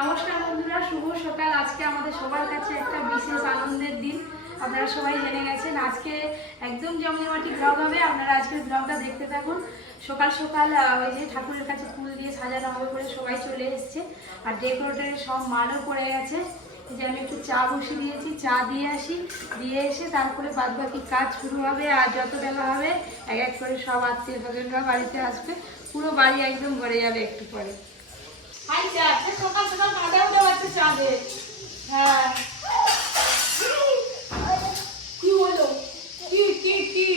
নমস্কার বন্ধুরা, শুভ সকাল। আজকে আমাদের সবার কাছে একটা বিশেষ আনন্দের দিন। আপনারা সবাই জেনে গেছেন আজকে একদম জমজমাটি ব্লগ হবে। আপনারা আজকের ব্লগটা দেখতে থাকুন। সকাল সকাল ওই যে ঠাকুরের কাছে ফুল দিয়ে সাজানো হবে বলে সবাই চলে এসছে, আর ডেকোরেটরের সব মালও পড়ে গেছে। যে আমি একটু চা বসিয়ে দিয়েছি, চা দিয়ে আসি, দিয়ে এসে তারপরে বাদ বাকি কাজ শুরু হবে। আর যত বেলা হবে এক এক করে সব আত্মীয় স্বজনরা বাড়িতে আসবে, পুরো বাড়ি একদম ভরে যাবে একটু পরে। সকাল সকাল কাঁদা উঠে যাচ্ছে চাঁদে। হ্যাঁ, কি হলো? কি কি কি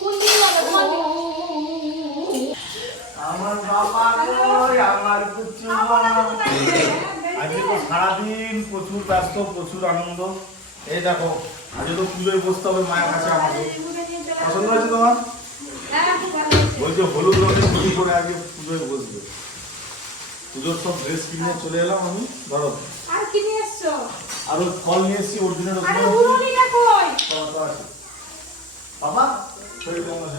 কোন দিন আমার বাবা কই, আমার কুচু আজকে তো সারাদিন প্রচুর ব্যস্ত, প্রচুর আনন্দ। এই দেখো, আজকে তো পুজোয় বসতে হবে মায়ের কাছে। আমাকে পছন্দ হয়েছে তোমার? ওই যে হলুদ রঙের শাড়ি পরে আগে পুজোয় বসবে। পুজোর সব ড্রেস কিনে চলে এলাম আমি। ধরো আর কি নিয়ে এসছো? আর ওই ফল নিয়ে এসেছি অরিজিনাল। আরে উড়ুনিটা কই? বাবা শরীর কেমন আছে?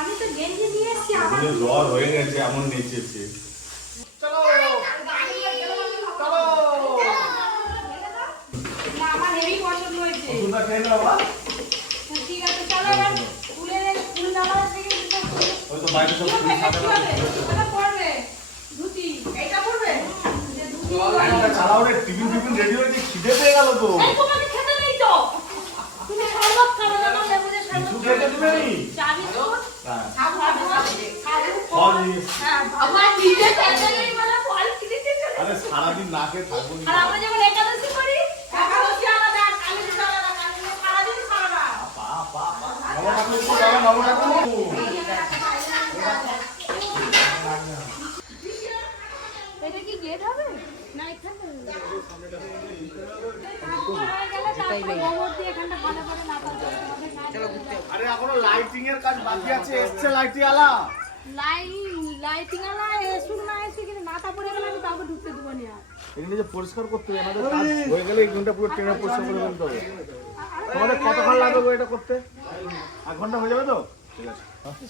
আমি তো গেঞ্জি নিয়ে এসেছি। আমার জ্বর হয়ে গেছে, এমন নেচেছে। চলো চলো, না আমার হেভি পছন্দ হয়েছে। ওষুধটা খেয়ে নাও বাবা। ঠিক আছে, চলো এবার ফুল নামার দিকে। ওই তো বাইরে সব ফুল সাজানো হয়েছে। এটা পড়বে ধুতি, এটা পড়বে যে ধুতি। একটা চালাও রে, টিফিন রেডি হয়েছে, খিদে পেয়ে গেল তো। এই তোমাকে খেতে নেই তো, তুমি শরবত খাবে না? লেবুদের শরবত কিছু খেতে দিবে নি? চা বিস্কুট হ্যাঁ, খাবো ফল নিয়ে এসেছি। হ্যাঁ, বাবা নিজে খেতে নেই বলে ফল কিনে দিয়ে চলে। আরে সারাদিন না খেয়ে থাকবো না। আর আমরা যখন একাদশী করি, একাদশী আলাদা, কালী পুজো আলাদা, কালী পুজো সারাদিন খাওয়া না। নব ঠাকুর। এটা কি গেট হবে না এখানে? আরে এখনো লাইটিং এর কাজ বাকি আছে, এসছে লাইটিং আলা। লাইটিং আলা এসুক না এসে কিন্তু মাথা পড়ে গেলে আমি কাউকে ঢুকতে দেবো না। এখানে যে পরিষ্কার করতে হবে, আমাদের কাজ হয়ে গেলে এই ঘন্টা পুরো ট্রেনে পরিষ্কার করে ফেলতে হবে। তোমাদের কতক্ষণ লাগবে এটা করতে? 1 ঘন্টা হয়ে যাবে তো? ঠিক আছে।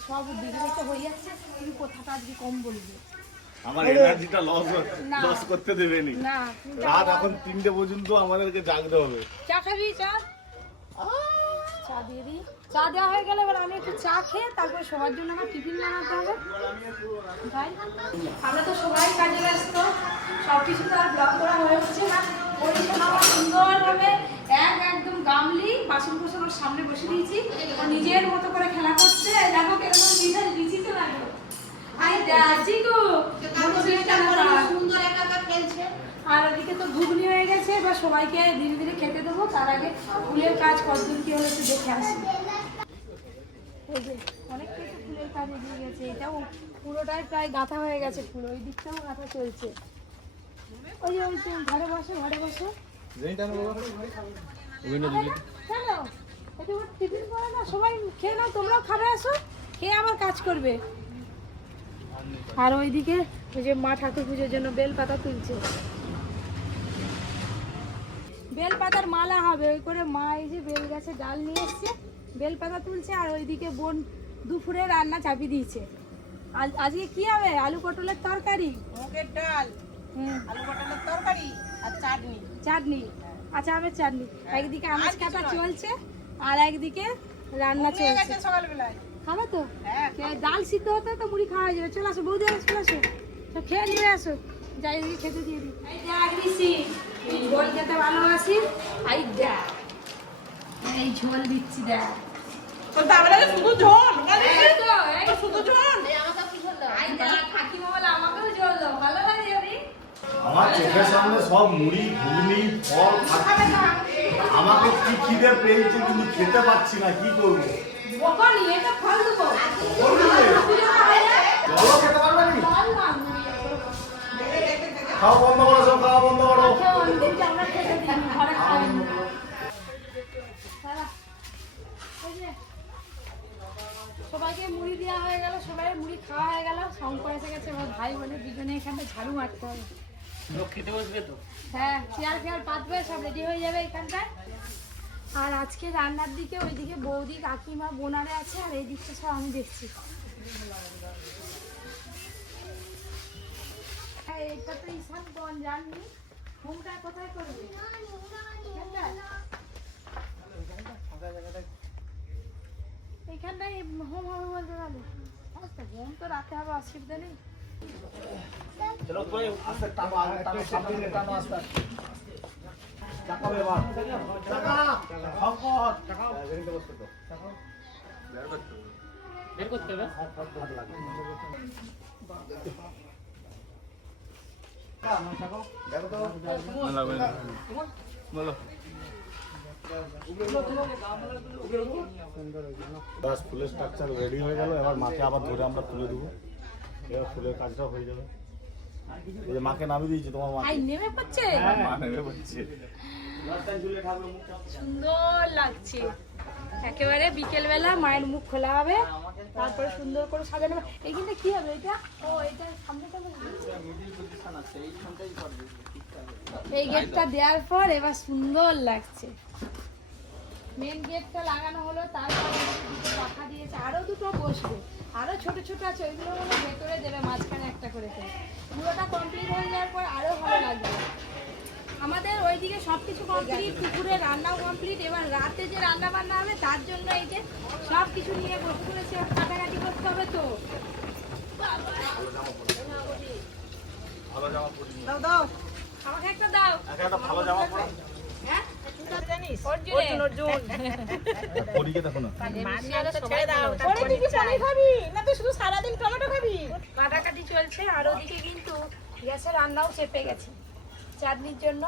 সব দিকে তো হয়ে যাচ্ছে, তুমি কথাটা আজকে কম বলবে। আমার এনার্জিটা না। লস করতে দেবে নি। না, রাত এখন 3টে পর্যন্ত আমাদেরকে জাগতে হবে। চা খাবি? চা চা দিয়ে দিই। চা দেওয়া হয়ে গেলে এবার আমি একটু চা খেয়ে তারপরে সবার জন্য আমার টিফিন বানাতে হবে। ভাই আমরা তো সবাই কাজে ব্যস্ত, সব কিছু তো আর ব্লগ করা হয়ে উঠছে না। পরিষ্কার আমার সুন্দরভাবে একদম গামলি বাসন কোসন ওর সামনে বসে দিয়েছি, ও নিজের মতো করে খেলা করছে। দেখো কেরকম বিচিতে লাগলো। সুন্দর একা খেলছে। আর ওদিকে তো ঘুগনি হয়ে গেছে, এবার সবাইকে ধীরে ধীরে খেতে দেবো। তার আগে ফুলের কাজ কতদূর কি হলো একটু দেখে আসি। এই যে অনেকটা একটু ফুলের কাজ এগিয়ে গেছে, এটাও পুরোটাই প্রায় গাঁথা হয়ে গেছে ফুল, ওই দিকটাও গাঁথা চলছে। ওই যে ওই ঘরে বসে কেন একটু টিফিন করে না, সবাই খেয়ে নাও, তোমরাও খাবে, আসো খেয়ে আবার কাজ করবে। আর ওইদিকে ওই যে মা ঠাকুর পুজোর জন্য বেলপাতা তুলছে, বেলপাতার মালা হবে ওই করে। মা এই যে বেল গাছে ডাল নিয়ে এসছে, বেলপাতা তুলছে। আর ওইদিকে বোন দুপুরে রান্না চাপিয়ে দিয়েছে। আজকে কি হবে? আলু পটলের তরকারি, মুগের ডাল, আলু পটলের তরকারি আর চাটনি। চাটনি, আচ্ছা আমের চাটনি। একদিকে আমের কাটা চলছে আর একদিকে রান্না চলছে। সকালবেলায় খাবে তো? হ্যাঁ, ডাল সিদ্ধ হতে তো মুড়ি খাওয়া যাবে। চলে আসো বৌদি, চলে আসো, তো খেয়ে নিয়ে আসো। যাই দিদি খেতে দিয়ে দিই। এই ঝোল খেতে ভালোবাসি। এই ঝোল দিচ্ছি, দেখ তো তাহলে শুধু ঝোল, শুধু ঝোল। কাকিমা বলে আমাকেও ঝোল দাও, ভালো লাগে। আমার চোখের সামনে সব মুড়ি ঘুগনি ফল খাচ্ছি, আমাকে কি খিদে পেয়েছে কিন্তু খেতে পাচ্ছি না, কি করবো? জলও খেতে পারবে নি? খাওয়া বন্ধ করো, সব খাওয়া বন্ধ করো। সবাইকে মুড়ি দেওয়া হয়ে গেল, সবাই মুড়ি খাওয়া হয়ে গেল। শঙ্কর এসে গেছে, আমার ভাই বোনের দুজনে এখানে ঝাড়ু মারতে হবে। খেতে বসবে তো? হ্যাঁ, চেয়ার ফেয়ার পাতবে, সব রেডি হয়ে যাবে এখানটায়। আর আজকে রান্নার দিকে ওইদিকে বৌদি কাকিমা বোনারে আছে, আর এই দিকটা সব আমি দেখছি। এটা তো ঈশানগঞ্জ জানি হোমটা কোথায় করবে এইখানটাই হোম হবে বলতে গেলে হোম তো রাতে হবে অসুবিধা নেই চলো তুই আস্তে টানো টানো সামনে টানো আস্তে টাকা বেবার টাকা সংকট টাকা বেরিয়ে বসতে তো টাকা বের করতে হবে হাত লাগে দেখো তো বলো বাস ফুলের স্ট্রাকচার রেডি হয়ে গেল এবার মাকে আবার ধরে আমরা তুলে দেবো এবার ফুলের কাজটাও হয়ে যাবে এই যে মাকে নামিয়ে দিয়েছি তোমার মা নেমে পড়ছে মা নেমে পড়ছে সুন্দর লাগছে একেবারে বিকেল বেলা মায়ের মুখ খোলা হবে তারপরে সুন্দর করে সাজানো হবে এইখানে কি হবে এটা ও এটা সামনেটা এই গেটটা দেওয়ার পর এবার সুন্দর লাগছে মেন গেটটা লাগানো হলো তারপর দুটো পাখা দিয়েছে আরো দুটো বসবে আরো ছোট ছোট আছে ওইগুলো হলো ভেতরে দেবে মাঝখানে একটা করে পুরোটা কমপ্লিট হয়ে যাওয়ার পর আরো ভালো লাগবে আমাদের ওইদিকে সবকিছু কমপ্লিট পুকুরে রান্নাও কমপ্লিট এবার রাতে যে রান্না বান্না হবে তার জন্য এই যে সব কিছু নিয়ে বসে পড়েছে কাটাকাটি করতে হবে তো ভালো জামা পরি দাও দাও আমাকে একটা দাও একটা ভালো জামা পরো হ্যাঁ জানিস অর্জুন অর্জুন পরিকে দেখো না ছেড়ে দাও পরে দিদি পনির খাবি না তুই শুধু সারাদিন টমেটো খাবি কাটাকাটি চলছে আর ওদিকে কিন্তু গ্যাসে রান্নাও চেপে গেছে চাটনির জন্য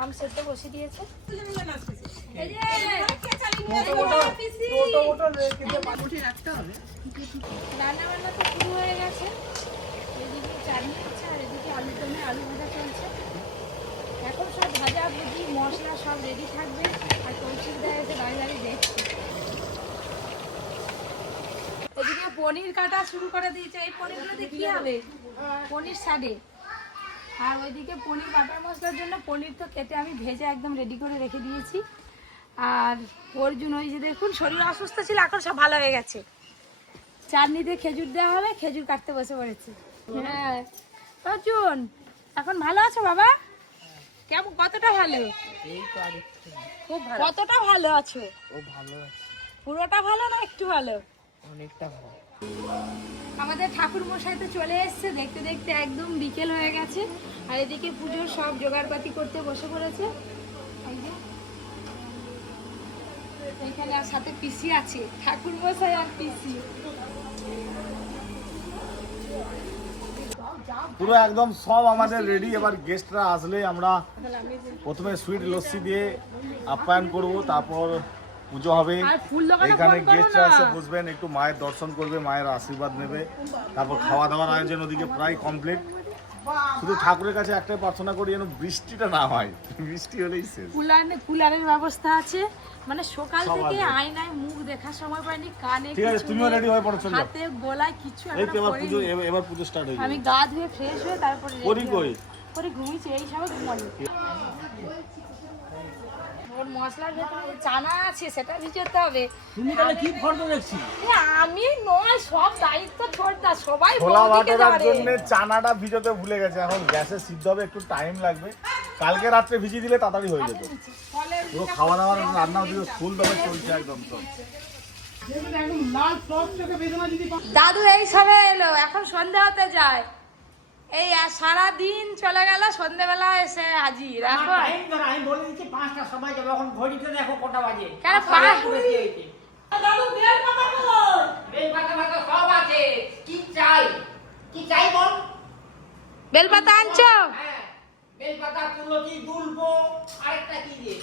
আম সেদ্ধ বসে দিয়েছে এই যে পিসি। রান্না বান্না তো শুরু হয়ে গেছে এদিকে চাটনি হচ্ছে আর এদিকে আলু দমে আলু ভাজা চলছে এখন সব ভাজা ভুজি মশলা সব রেডি থাকবে আর কৌশিকদা এসে দাঁড়িয়ে দাঁড়িয়ে দেখছে এদিকে পনির কাটা শুরু করে দিয়েছে এই পনিরগুলোতে কি হবে পনির সাডে আর ওইদিকে পনির বাটার মশলার জন্য পনির তো কেটে আমি ভেজে একদম রেডি করে রেখে দিয়েছি আর অর্জুন ওই যে দেখুন শরীর অসুস্থ ছিল এখন সব ভালো হয়ে গেছে চাটনিতে খেজুর দেওয়া হবে খেজুর কাটতে বসে পড়েছে হ্যাঁ অর্জুন এখন ভালো আছো বাবা কেমন কতটা ভালো খুব ভালো কতটা ভালো আছো ও ভালো আছে পুরোটা ভালো না একটু ভালো অনেকটা ভালো আমাদের ঠাকুর মশাই তো চলে এসেছে দেখতে দেখতে একদম বিকেল হয়ে গেছে আর এদিকে পুজোর সব জোগাড়পাতি করতে বসে পড়েছে এই যে এখানে আর সাথে পিসি আছে ঠাকুর মশাই আর পিসি পুরো একদম সব আমাদের রেডি এবার গেস্টরা আসলে আমরা প্রথমে সুইট লস্যি দিয়ে আপ্যায়ন করব তারপর পুজো হবে আর ফুল দোকানে এখানে ফোন করো গেস্টরা না। এসে বসবেন একটু মায়ের দর্শন করবে মায়ের আশীর্বাদ নেবে তারপর খাওয়া দাওয়ার আয়োজন ওদিকে প্রায় কমপ্লিট শুধু ঠাকুরের কাছে একটাই প্রার্থনা করি যেন বৃষ্টিটা না হয় বৃষ্টি হলেই শেষ কুলারের ব্যবস্থা আছে মানে সকাল সব থেকে আছে। আয়নায় মুখ দেখার সময় পাইনি কানে ঠিক আছে কিছু তুমিও নেই, রেডি হয়ে পড়ো চলো হাতে গলায় কিছু এই তো এখনো এবার পুজো পরিনি। এবার পুজো স্টার্ট হয়ে আমি যাবে গা ধুয়ে ফ্রেশ হয়ে তারপরে করি কই করে ঘুমিয়েছি এই সবে ঘুমালো ওর মশলার ভেতরে চানা আছে সেটা ভিজাতে হবে তুমি তাহলে কি ফটো দেখছি আমি নয় সব দায়িত্ব ছোটদা সবাই ছোলা বৌদিকে বাটার ধরে। জন্য চানাটা ভিজোতে ভুলে গেছে এখন গ্যাসে সিদ্ধ হবে একটু টাইম লাগবে কালকে রাত্রে ভিজিয়ে দিলে তাড়াতাড়ি হয়ে যেত ফলের পুরো খাওয়া দাওয়ার রান্নাও দিকে ফুল দাবে চলছে একদম তো দাদু এই সবে এলো এখন সন্ধ্যা হতে যায় এই আর সারা দিন চলে গেল সন্ধ্যেবেলা এসে হাজির এখন আমি বলে দিচ্ছি 5টা সময় যাবে এখন ঘড়িতে দেখো কটা বাজে কেন পাঁচ দাদু বেল পাতা কই বেল পাতা পাতা সব আছে কি চাই বল বেলপাতা আনছো হ্যাঁ বেল পাতা তুলসী দুলবো আরেকটা কি দিয়ে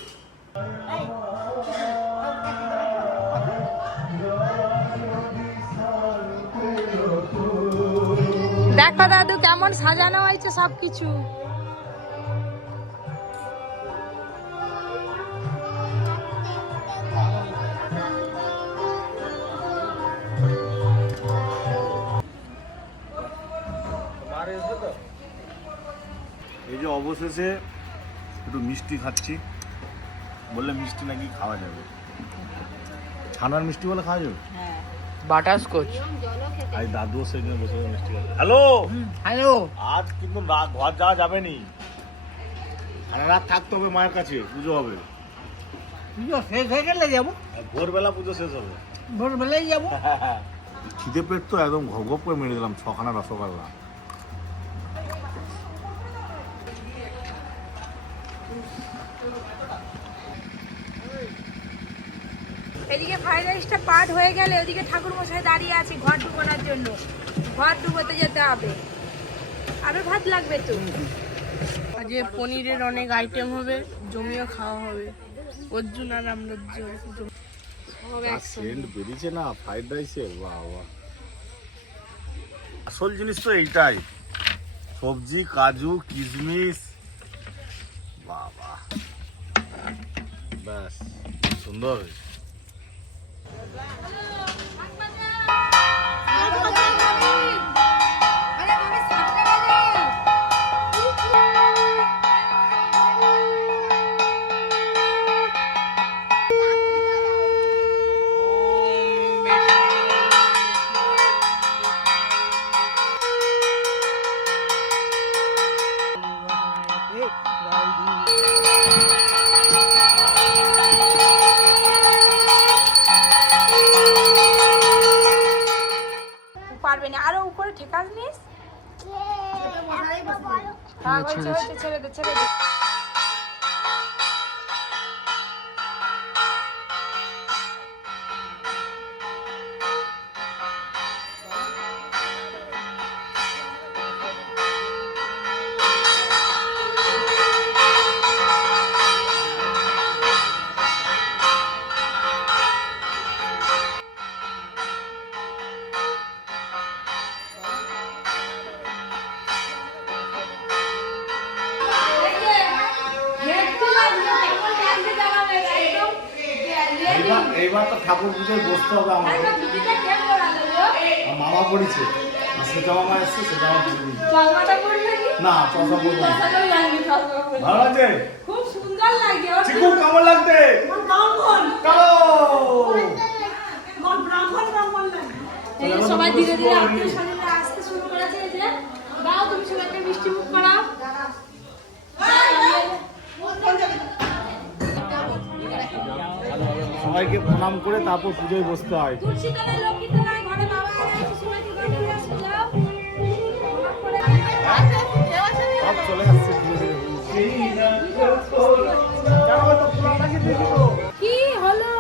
দেখো দাদু কেমন সাজানো হয়েছে সবকিছু এই যে অবশেষে একটু মিষ্টি খাচ্ছি বললে মিষ্টি নাকি খাওয়া যাবে ছানার মিষ্টি বলে খাওয়া যাবে হ্যাঁ বাটারস্কচ। আজ দাদুও সেই জন্য বসে মিষ্টি খাবে। Hello hello. আজ কিন্তু ঘর যাওয়া যাবে নি, সারা রাত থাকতে হবে মায়ের কাছে, পুজো হবে। পুজো শেষ হয়ে গেলে যাবো, আর ভোরবেলা পুজো শেষ হবে। ভোরবেলায় যাবো। খিদে পেট তো একদম ঘপ ঘপ করে মেরে দিলাম 6খানা রসগোল্লা। এদিকে ফ্রাইড রাইসটা পাট হয়ে গেলে ওদিকে ঠাকুর মশাই দাঁড়িয়ে আছে ঘর ডুবানোর জন্য। ঘর ডুবোতে যেতে হবে, আরো ভাত লাগবে তো। আজকে পনিরের অনেক আইটেম হবে, জমিও খাওয়া হবে। অর্জুন আর আমরা সেন্ট বেরিয়েছে না ফ্রাইড রাইসের, বাহ বাহ। আসল জিনিস তো এইটাই, সবজি, কাজু, কিশমিশ, বাহ বাহ, ব্যাস সুন্দর হয়েছে। পারবে না, আরো উপরে ঠেকাস নিস। হ্যাঁ হয়েছে হয়েছে, ছেড়ে দে ছেড়ে দে। এইবার তো ঠাকুর পুজোয় বসতে হবে আমাকে। মামা পড়েছে, সেটা মামা এসছে, সেটা আমার না চশমা পড়বো না। ভালো লাগছে, খুব সুন্দর লাগে। চিকু কেমন লাগছে? সবাই ধীরে ধীরে আত্মীয় স্বজনরা আসতে শুরু করেছে। এই যে দাও, তুমি সবাইকে মিষ্টি মুখ করাও। সবাইকে প্রণাম করে তারপর পুজোয় বসতে হয়। তুলসী তলায় লক্ষ্মী তলায় ঘরে বাবা আছে, সবাইকে ঘরে নিয়ে আসো, যাও। সব চলে আসছে ধীরে ধীরে। কি হলো?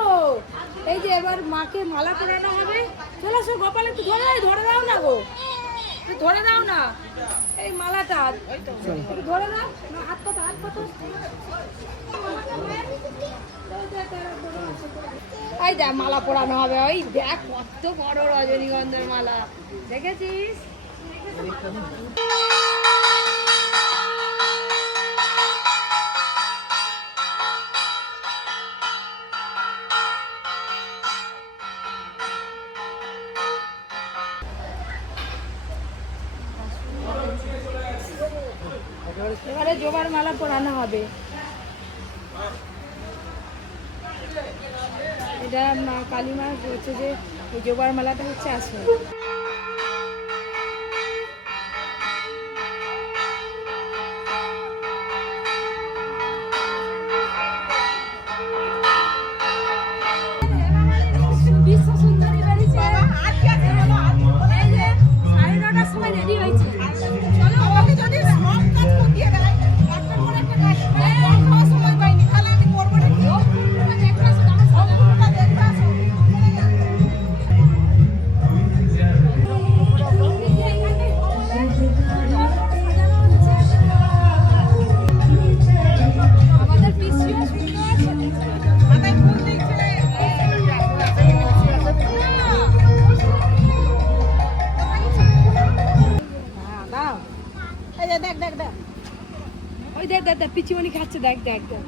এই যে এবার মাকে মালা পরানো হবে। চলো সো গোপাল, একটু ধরে দাও না গো, একটু ধরে দাও না এই মালাটা, একটু ধরে দাও না। হাত পাতো হাত পাতো। এই দেখ মালা পরানো হবে, ওই দেখ কত বড় রজনীগন্ধার মালা, দেখেছিস? এবারে জবার মালা পরানো হবে। এটা মা কালী মা হচ্ছে যে এই জবার মালাটা হচ্ছে আসল। বিশ্ব সুন্দরী বেরিয়েছে। এই যে 9:30টার সময় রেডি হয়েছে। চলো আমাকে যদি সব কাজ করতে দেয়, একটা করে একটা কাজ খাওয়ার সময় পাইনি, তাহলে আমি করবো না কি? দেখতে আসো, সবগুলোটা দেখতে আসো। আমাদের পিসিও সুন্দর আছে, মাথায় ফুল দিচ্ছে। ওই দেখ দেখ দেখ পিচিমণি খাচ্ছে, দেখ দেখ দেখ।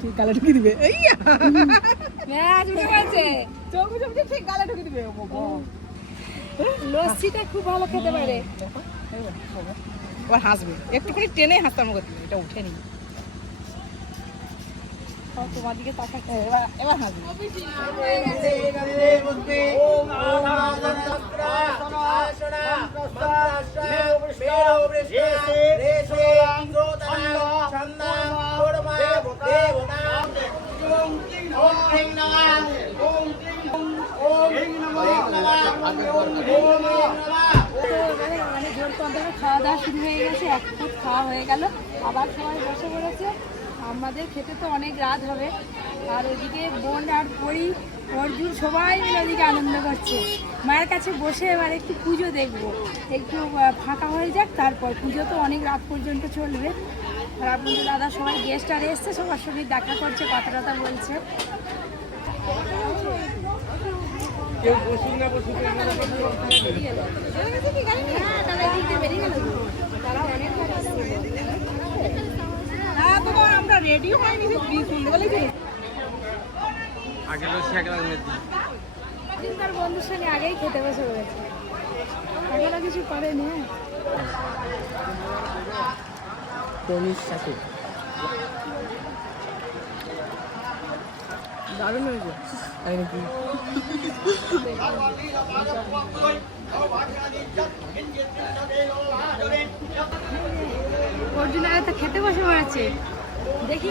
ঠিক গালে ঢুকিয়ে দিবে। ঠিক গালে ঢুকিয়ে দিবে। লস্যিটা খুব ভালো খেতে পারে। আবার হাসবে, একটু করে টেনে হাসতাম করতে, এটা উঠেনি। তোমার দিকে তাকাতে এবার এবার হবে মানে জোর কন্ট্রোলে খাওয়া দাওয়া শুরু হয়ে গেছে, এক ফুট খাওয়া হয়ে গেল, আবার সবাই বসে পড়েছে। আমাদের খেতে তো অনেক রাত হবে, আর ওইদিকে বোন আর পরি অর্জুন সবাই মিলে ওইদিকে আনন্দ করছে। মায়ের কাছে বসে এবার একটু পুজো দেখবো, একটু ফাঁকা হয়ে যাক, তারপর পুজো তো অনেক রাত পর্যন্ত চলবে। আর আপনাদের দাদা সবাই গেস্ট আর এসছে, সবার সঙ্গে দেখা করছে, কথা টথা বলছে। কেউ বসুক না বসুক আমরা রেডি হয়নি তার বন্ধুর সঙ্গে আগেই খেতে বসে পড়েছে, এখনো কিছু করেনি। টনির সাথে দারুণ হয়েছে, তাই নাকি? অর্জুন আগে তো খেতে বসে পড়েছে, দেখি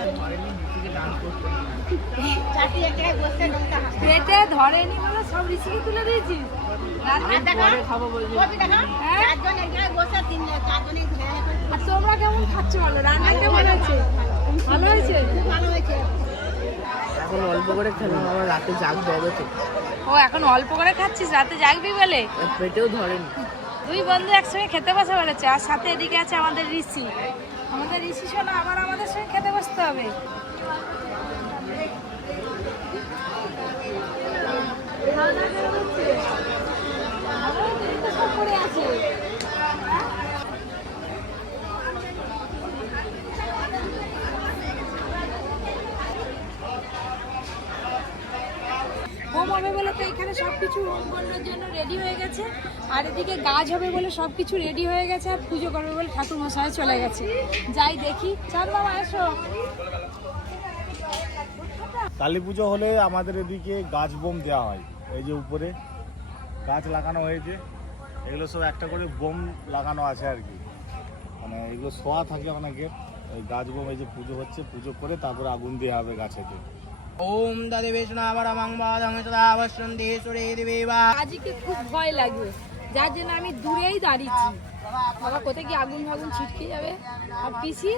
পেটে ধরেনি বলে সব ঋষিকে তুলে দিয়েছি। আর তোমরা কেমন খাচ্ছ বলো? রান্না কেমন হয়েছে? ভালো হয়েছে? এখন অল্প করে খেলাম, আমার রাতে জাগবে হবে তো। ও এখন অল্প করে খাচ্ছিস, রাতে জাগবি বলে? পেটেও ধরেনি। দুই বন্ধু একসঙ্গে খেতে বসে পড়েছে, আর সাথে এদিকে আছে আমাদের ঋষি। আমাদের ঋষি শোনা আবার আমাদের সঙ্গে খেতে বসতে হবে। খাওয়া দাওয়া কেমন হচ্ছে? ভালো হয়েছে, এই তো সব পড়ে আছে। হোম হবে বলে তো এখানে সবকিছু হোম করার জন্য রেডি হয়ে গেছে, আর এদিকে গাছ হবে বলে সবকিছু রেডি হয়ে গেছে, আর পুজো করবে বলে ঠাকুর মশাই চলে গেছে। যাই দেখি, চল মামা এসো। কালী পুজো হলে আমাদের এদিকে গাছ বোম দেওয়া হয়। এই যে উপরে গাছ লাগানো হয়েছে, এগুলো সব একটা করে বোম লাগানো আছে আর কি, মানে এগুলো শোয়া থাকে অনেকে। এই গাছ বোম এই যে পুজো হচ্ছে, পুজো করে তারপরে আগুন দেওয়া হবে গাছেতে। ওম আজকে খুব ভয় লাগবে, যার জন্য আমি দূরেই দাঁড়িয়েছি। বাবা কোথায় কি আগুন ফাগুন ছিটকে যাবে, আর পিসি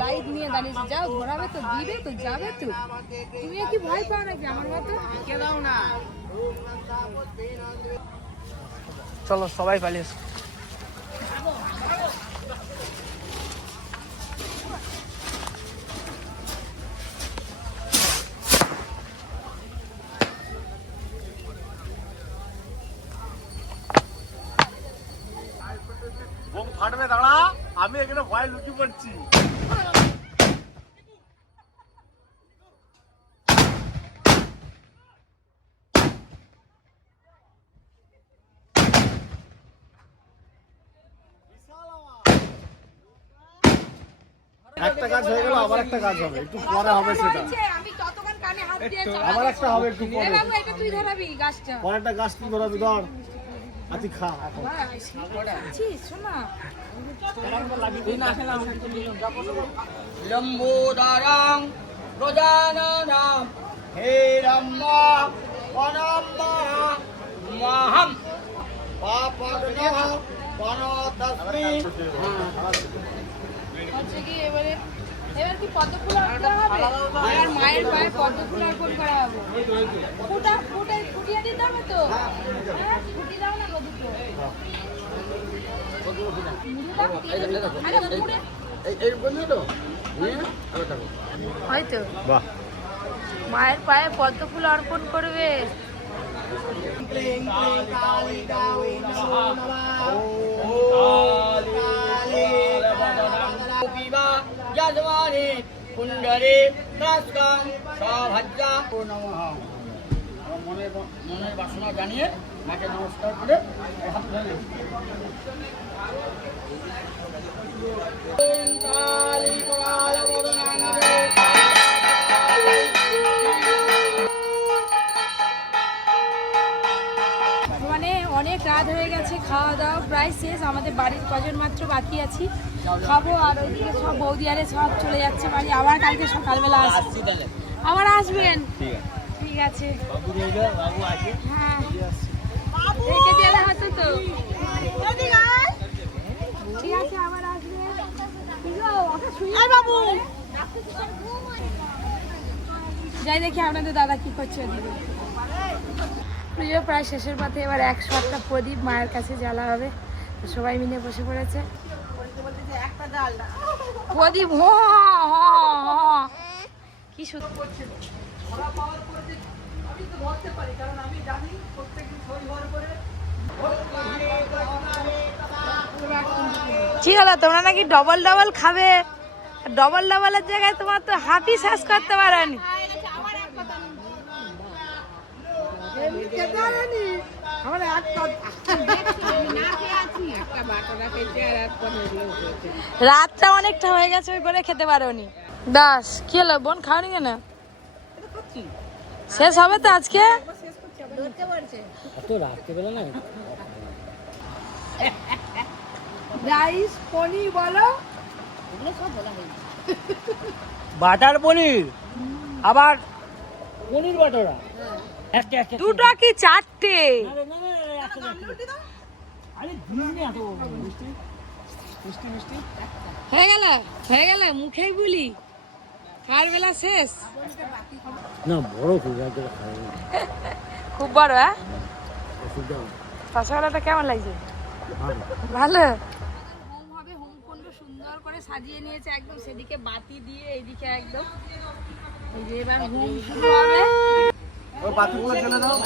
লাইট নিয়ে দাঁড়িয়েছি। যাও ধরাবে তো, দিবে তো, যাবে তো। তুমি কি ভয় পাও নাকি আমার মতো? দাও না, চলো সবাই পালিয়ে বোম ফাটবে, দাঁড়া, আমি এখানে ভয় লুকিয়ে পড়ছি। একটা কাজ হয়ে গেল, আবার একটা কাজ হবে, একটু পরে হবে সেটা। আমি ততক্ষণ কানে হাত দিয়ে আবার একটা হবে একটু পরে। বাবু এটা তুই ধরাবি গাছটা। পরেরটা গাছ তুই ধরাবি, ধর। আতি খা এখন। শোনা লম্বোদরং গজাননম হে রম্মা বনম্মা মহম পাপগ্নহ বনতস্মি। হচ্ছে কি এবারে, এবার কি পদ্ম ফুল অর্পণ হবে, আর মায়ের পায়ে পদ্ম ফুল অর্পণ করা হবে। ফুটিয়ে দিতে হবে তো, হ্যাঁ ফুটি দাও না গো দুটো। হয়তো বাহ, মায়ের পায়ে পদ্ম ফুল অর্পণ করবে। কুণ্ডরে কাস্কাম সভাজ্যা নমঃ। মনের বাসনা জানিয়ে মাকে নমস্কার করে হাত ধরে কালী খাওয়া দাওয়া প্রায় শেষ, আমাদের বাড়ির কজন মাত্র বাকি আছি, খাবো। আর ওইদিকে সব বৌদি আরে সব চলে যাচ্ছে বাড়ি, আবার কালকে সকালবেলা আসছি। আবার আসবেন? ঠিক আছে। হ্যাঁ রেখে দেওয়া হতো তো। ঠিক আছে আবার আসবে। বাবু যাই দেখি আপনাদের দাদা কি করছে ওদিকে। পুজো প্রায় শেষের পথে, এবার 100টা প্রদীপ মায়ের কাছে জ্বালা হবে। তো সবাই মিলে বসে পড়েছে প্রদীপ। কি সুন্দর কি হলো, তোমরা নাকি ডবল ডবল খাবে? ডবল ডবলের জায়গায় তোমার তো হাফই শেষ করতে পারেনি। রাতটা অনেকটা হয়ে গেছে, ওই করে খেতে পারোনি। দাস কি হলো বোন, খাওনি কেন? শেষ হবে তো আজকে। রাইস পনির বলো, বাটার পনির, আবার পনির বাটারা দুটো কি চারটে? হয়ে গেল হয়ে গেল, মুখেই বলি কার বেলা শেষ। না বড় খুব বড়। হ্যাঁ রসগোল্লাটা কেমন লাগছে? ভালো। হোম হবে, হোম কুণ্ড সুন্দর করে সাজিয়ে নিয়েছে একদম, সেদিকে বাতি দিয়ে এইদিকে একদম। এই যে এবার হোম শুরু হবে। ও বাতিগুলো জ্বেলে দাও।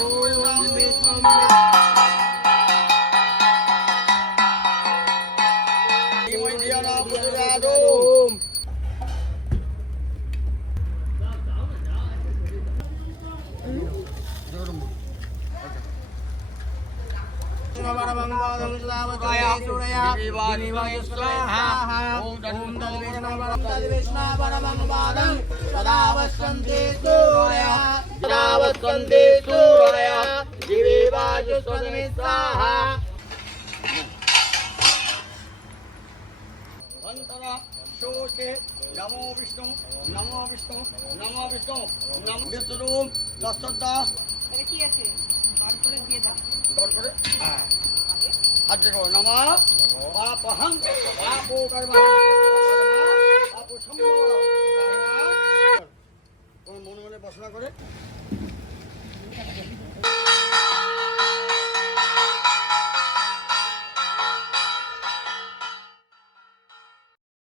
নমো বিষ্ণু নমো বিষ্ণু নমো বিষ্ণু নমো বিষ্ণু দশটা কি আছে হাত দেখো নমো পাপহং পাপো কর্মা পাপো সম্ভব কোন মনে মনে বাসনা করে